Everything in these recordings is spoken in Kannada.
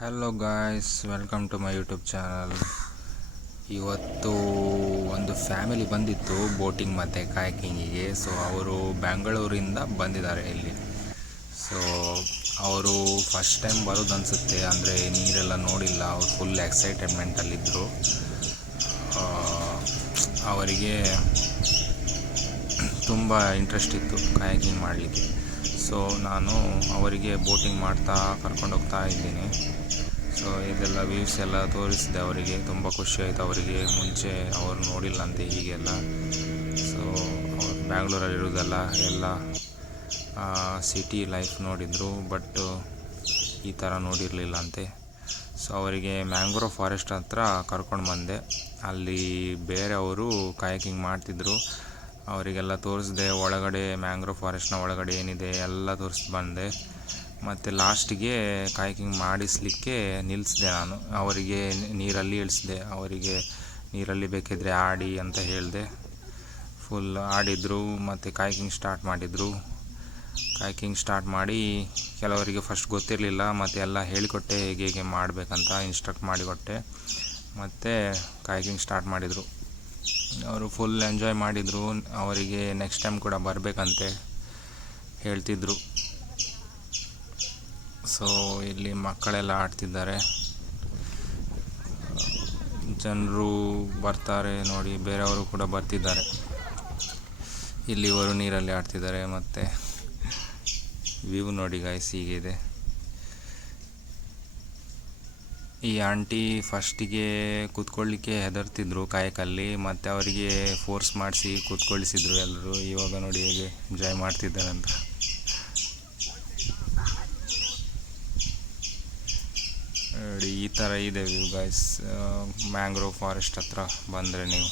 Hello guys, welcome to my YouTube channel. ಇವತ್ತು ಒಂದು ಫ್ಯಾಮಿಲಿ ಬಂದಿತ್ತು ಬೋಟಿಂಗ್ ಮತ್ತು ಕಾಯಕಿಂಗಿಗೆ. ಸೊ ಅವರು ಬೆಂಗಳೂರಿಂದ ಬಂದಿದ್ದಾರೆ ಇಲ್ಲಿ. ಸೊ ಅವರು ಫಸ್ಟ್ ಟೈಮ್ ಬರೋದು ಅನಿಸುತ್ತೆ, ಅಂದರೆ ನೀರೆಲ್ಲ ನೋಡಿಲ್ಲ. ಅವರು ಫುಲ್ ಎಕ್ಸೈಟೆಡ್ಮೆಂಟಲ್ಲಿದ್ದರು. ಅವರಿಗೆ ತುಂಬ ಇಂಟ್ರೆಸ್ಟ್ ಇತ್ತು ಕಾಯಕಿಂಗ್ ಮಾಡಲಿಕ್ಕೆ. ಸೊ ನಾನು ಅವರಿಗೆ ಬೋಟಿಂಗ್ ಮಾಡ್ತಾ ಕರ್ಕೊಂಡು ಹೋಗ್ತಾ ಇದ್ದೀನಿ. ಸೊ ಇದೆಲ್ಲ ವ್ಯೂಸ್ ಎಲ್ಲ ತೋರಿಸಿದೆ ಅವರಿಗೆ. ತುಂಬ ಖುಷಿ ಆಯಿತು ಅವರಿಗೆ. ಮುಂಚೆ ಅವರು ನೋಡಿಲ್ಲ ಅಂತೆ ಹೀಗೆಲ್ಲ. ಸೊ ಅವರು ಬ್ಯಾಂಗ್ಳೂರಲ್ಲಿರೋದೆಲ್ಲ ಎಲ್ಲ ಸಿಟಿ ಲೈಫ್ ನೋಡಿದರು, ಬಟ್ ಈ ಥರ ನೋಡಿರಲಿಲ್ಲ ಅಂತೆ. ಸೊ ಅವರಿಗೆ ಮ್ಯಾಂಗ್ರೋವ್ ಫಾರೆಸ್ಟ್ ಹತ್ರ ಕರ್ಕೊಂಡು ಬಂದೆ. ಅಲ್ಲಿ ಬೇರೆಯವರು ಕಾಯಕಿಂಗ್ ಮಾಡ್ತಿದ್ರು. ಅವರಿಗೆಲ್ಲ ತೋರಿಸಿದೆ, ಒಳಗಡೆ ಮ್ಯಾಂಗ್ರೋವ್ ಫಾರೆಸ್ಟ್ನ ಒಳಗಡೆ ಏನಿದೆ ಎಲ್ಲ ತೋರಿಸಿ ಬಂದೆ. ಮತ್ತು ಲಾಸ್ಟಿಗೆ ಕಾಯಕಿಂಗ್ ಮಾಡಿಸಲಿಕ್ಕೆ ನಿಲ್ಲಿಸಿದೆ ನಾನು. ಅವರಿಗೆ ನೀರಲ್ಲಿ ಇಳಿಸಿದೆ. ಅವರಿಗೆ ನೀರಲ್ಲಿ ಬೇಕಿದ್ದರೆ ಆಡಿ ಅಂತ ಹೇಳಿದೆ. ಫುಲ್ ಆಡಿದರು ಮತ್ತು ಕಾಯಕಿಂಗ್ ಸ್ಟಾರ್ಟ್ ಮಾಡಿದರು. ಕಾಯಕಿಂಗ್ ಸ್ಟಾರ್ಟ್ ಮಾಡಿ ಕೆಲವರಿಗೆ ಫಸ್ಟ್ ಗೊತ್ತಿರಲಿಲ್ಲ, ಮತ್ತು ಎಲ್ಲ ಹೇಳಿಕೊಟ್ಟೆ ಹೇಗೆ ಹೇಗೆ ಮಾಡಬೇಕಂತ ಇನ್ಸ್ಟ್ರಕ್ಟ್ ಮಾಡಿಕೊಟ್ಟೆ. ಮತ್ತು ಕಾಯಕಿಂಗ್ ಸ್ಟಾರ್ಟ್ ಮಾಡಿದರು. ಅವರು ಫುಲ್ ಎಂಜಾಯ್ ಮಾಡಿದರು. ಅವರಿಗೆ ನೆಕ್ಸ್ಟ್ ಟೈಮ್ ಕೂಡ ಬರಬೇಕಂತೆ ಹೇಳ್ತಿದ್ರು. ಸೊ ಇಲ್ಲಿ ಮಕ್ಕಳೆಲ್ಲ ಆಡ್ತಿದ್ದಾರೆ. ಜನರು ಬರ್ತಾರೆ ನೋಡಿ, ಬೇರೆಯವರು ಕೂಡ ಬರ್ತಿದ್ದಾರೆ. ಇಲ್ಲಿ ಇವರು ನೀರಲ್ಲಿ ಆಡ್ತಿದ್ದಾರೆ. ಮತ್ತು ವ್ಯೂ ನೋಡಿ ಗಾಯ್ಸ್, ಹೀಗಿದೆ. ಈ ಆಂಟಿ ಫಸ್ಟಿಗೆ ಕೂತ್ಕೊಳ್ಳಿಕ್ಕೆ ಹೆದರ್ತಿದ್ರು ಕಾಯಕಲ್ಲಿ, ಮತ್ತು ಅವರಿಗೆ ಫೋರ್ಸ್ ಮಾಡಿಸಿ ಕೂತ್ಕೊಳ್ಳಿಸಿದ್ರು ಎಲ್ಲರೂ. ಇವಾಗ ನೋಡಿ ಹೇಗೆ ಎಂಜಾಯ್ ಮಾಡ್ತಿದ್ದಾರೆ ಅಂತ. ನೋಡಿ ಈ ಥರ ಇದೆ ವ್ಯೂ ಗಾಯ್ಸ್, ಮ್ಯಾಂಗ್ರೋವ್ ಫಾರೆಸ್ಟ್ ಹತ್ರ ಬಂದರೆ ನೀವು.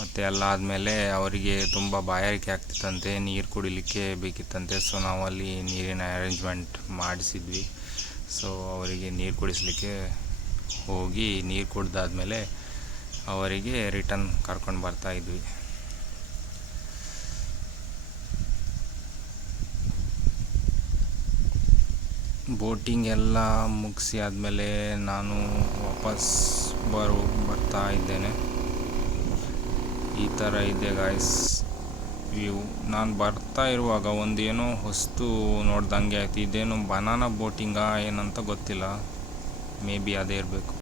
ಮತ್ತು ಎಲ್ಲ ಆದಮೇಲೆ ಅವರಿಗೆ ತುಂಬ ಬಾಯಾರಿಕೆ ಆಗ್ತಿತ್ತಂತೆ, ನೀರು ಕುಡಿಲಿಕ್ಕೆ ಬೇಕಿತ್ತಂತೆ. ಸೊ ನಾವು ಅಲ್ಲಿ ನೀರಿನ ಅರೇಂಜ್ಮೆಂಟ್ ಮಾಡಿಸಿದ್ವಿ. ಸೊ ಅವರಿಗೆ ನೀರು ಕುಡಿಸಲಿಕ್ಕೆ ಹೋಗಿ ನೀರು ಕುಡ್ದಾದ್ಮೇಲೆ ಅವರಿಗೆ ರಿಟರ್ನ್ ಕರ್ಕೊಂಡು ಬರ್ತಾಯಿದ್ವಿ. ಬೋಟಿಂಗ್ ಎಲ್ಲ ಮುಗಿಸಿ ಆದಮೇಲೆ ನಾನು ವಾಪಸ್ ಬರ್ತಾ ಇದ್ದೇನೆ. ಈ ಥರ ಇದೆ ಗಾಯ್ಸ್ ವ್ಯೂ. ನಾನು ಬರ್ತಾ ಇರುವಾಗ ಒಂದೇನೋ ಹೊಸ್ತು ನೋಡ್ದಂಗೆ ಆಯಿತು. ಇದೇನು ಬನಾನಾ ಬೋಟಿಂಗಾ ಏನಂತ ಗೊತ್ತಿಲ್ಲ, ಮೇ ಬಿ ಅದೇ ಇರಬೇಕು.